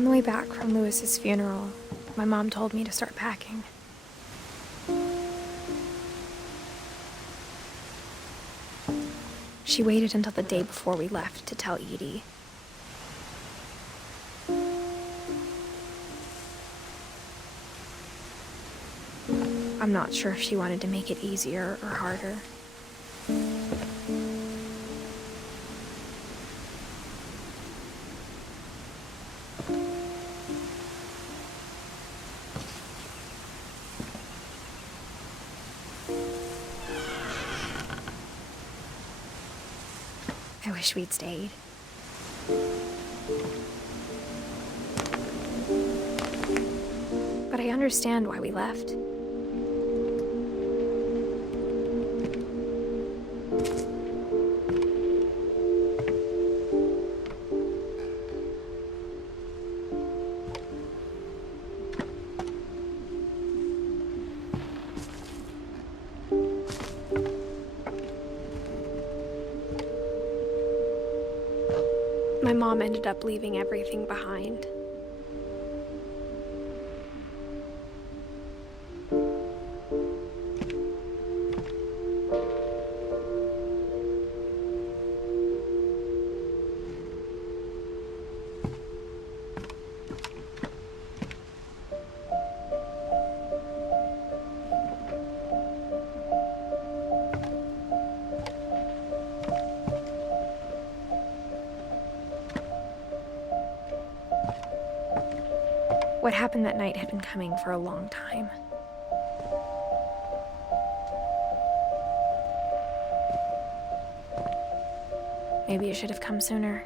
On the way back from Lewis's funeral, my mom told me to start packing. She waited until the day before we left to tell Edie. I'm not sure if she wanted to make it easier or harder. I wish we'd stayed. But I understand why we left. My mom ended up leaving everything behind. What happened that night had been coming for a long time. Maybe it should have come sooner.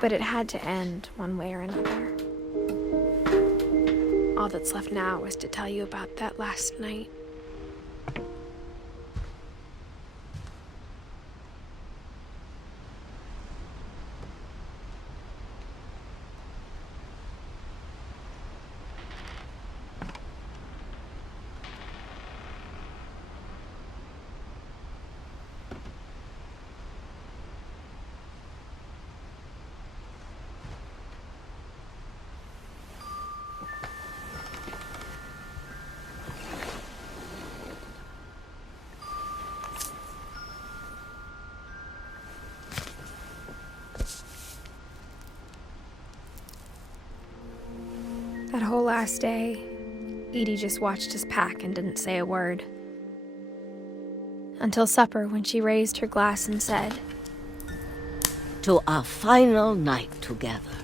But it had to end one way or another. All that's left now is to tell you about that last night. That whole last day, Edie just watched us pack and didn't say a word. Until supper, when she raised her glass and said, "To our final night together,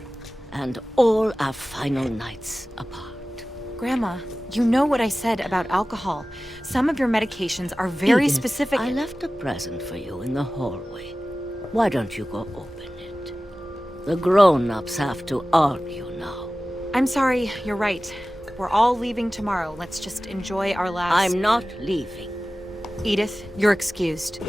and all our final nights apart." Grandma, you know what I said about alcohol. Some of your medications are very Edith, specific. I left a present for you in the hallway. Why don't you go open it? The grown-ups have to argue now. I'm sorry, you're right. We're all leaving tomorrow. Let's just enjoy our last... I'm not leaving. Edith, you're excused.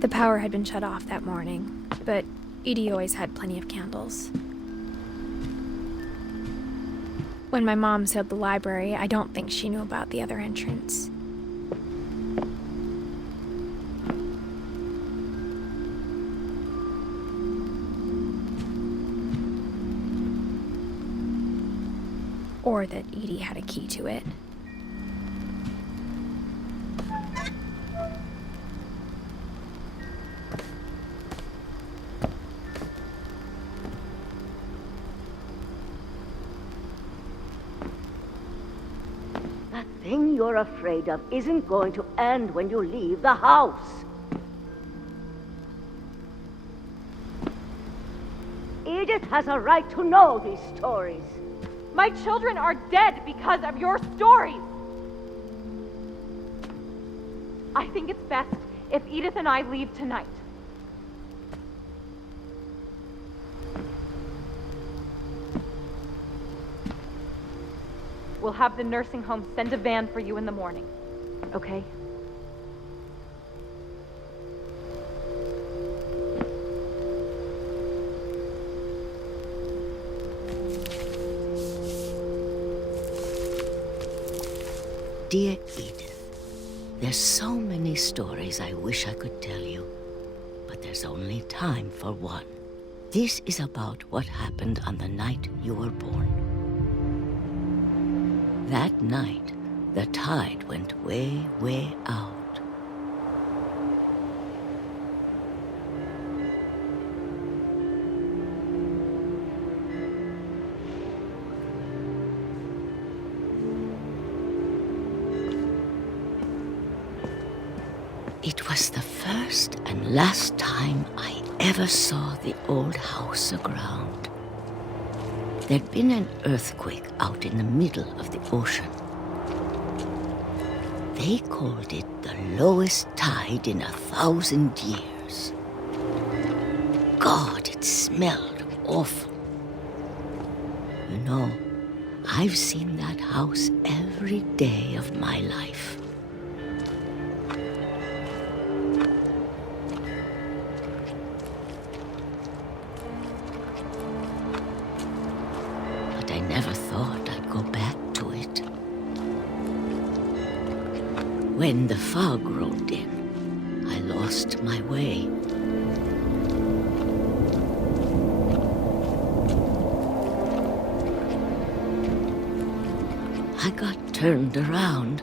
The power had been shut off that morning, but Edie always had plenty of candles. When my mom sealed the library, I don't think she knew about the other entrance. Or that Edie had a key to it. That thing you're afraid of isn't going to end when you leave the house. Edith has a right to know these stories. My children are dead because of your stories. I think it's best if Edith and I leave tonight. We'll have the nursing home send a van for you in the morning. Okay? Dear Edith, there's so many stories I wish I could tell you, but there's only time for one. This is about what happened on the night you were born. That night, the tide went way, way out. It was the first and last time I ever saw the old house aground. There'd been an earthquake out in the middle of the ocean. They called it the lowest tide in 1,000 years. God, it smelled awful. You know, I've seen that house every day of my life. I never thought I'd go back to it. When the fog rolled in, I lost my way. I got turned around.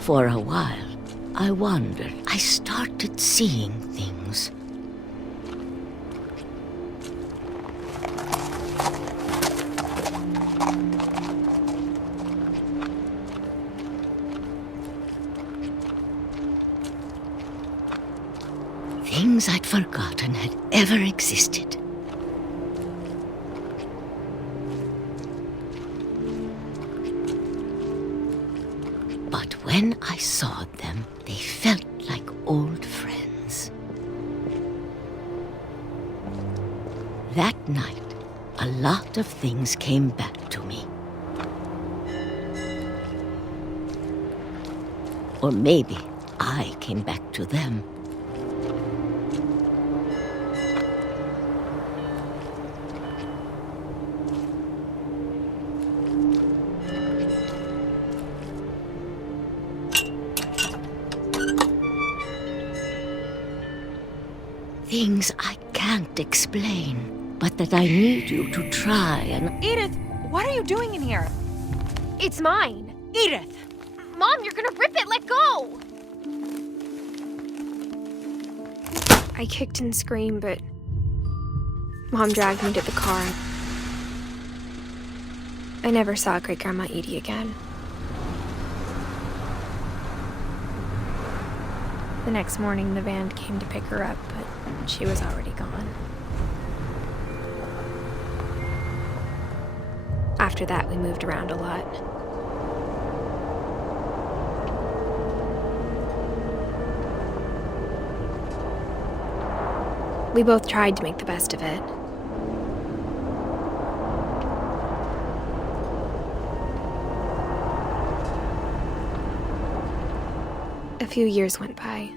For a while, I wondered. I started seeing things. Things I'd forgotten had ever existed. But when I saw them, they felt like old friends. That night, a lot of things came back to me. Or maybe I came back to them. Things I can't explain, but that I need you to try and... Edith, what are you doing in here? It's mine. Edith! Mom, you're gonna rip it! Let go! I kicked and screamed, but Mom dragged me to the car. I never saw Great-Grandma Edie again. The next morning, the van came to pick her up, but she was already gone. After that, we moved around a lot. We both tried to make the best of it. A few years went by.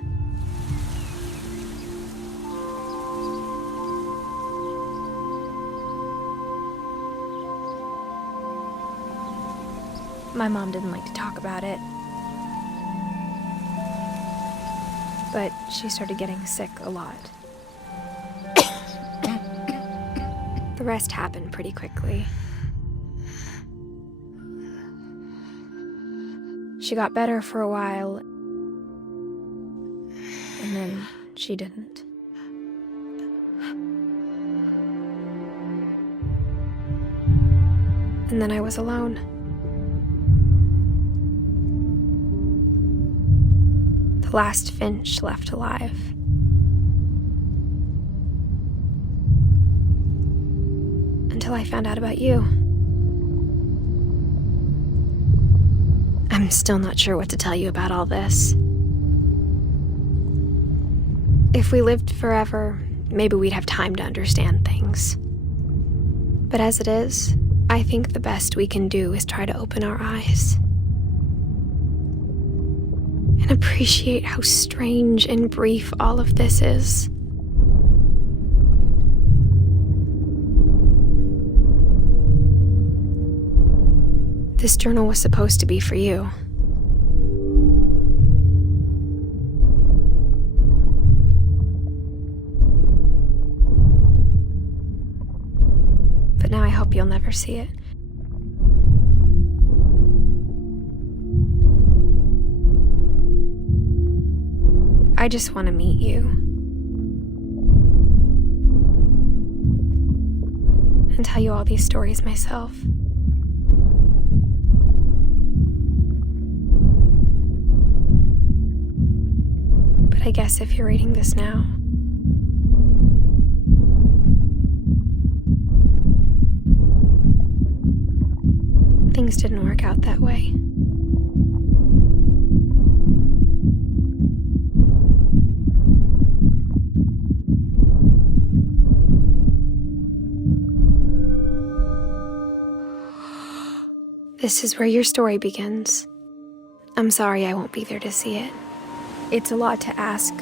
My mom didn't like to talk about it. But she started getting sick a lot. The rest happened pretty quickly. She got better for a while, and then she didn't. And then I was alone. The last Finch left alive. Until I found out about you. I'm still not sure what to tell you about all this. If we lived forever, maybe we'd have time to understand things. But as it is, I think the best we can do is try to open our eyes and appreciate how strange and brief all of this is. This journal was supposed to be for you. But now I hope you'll never see it. I just want to meet you. And tell you all these stories myself. But I guess if you're reading this now, things didn't work out that way. This is where your story begins. I'm sorry I won't be there to see it. It's a lot to ask,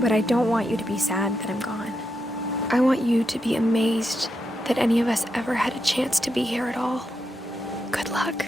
but I don't want you to be sad that I'm gone. I want you to be amazed that any of us ever had a chance to be here at all. Good luck.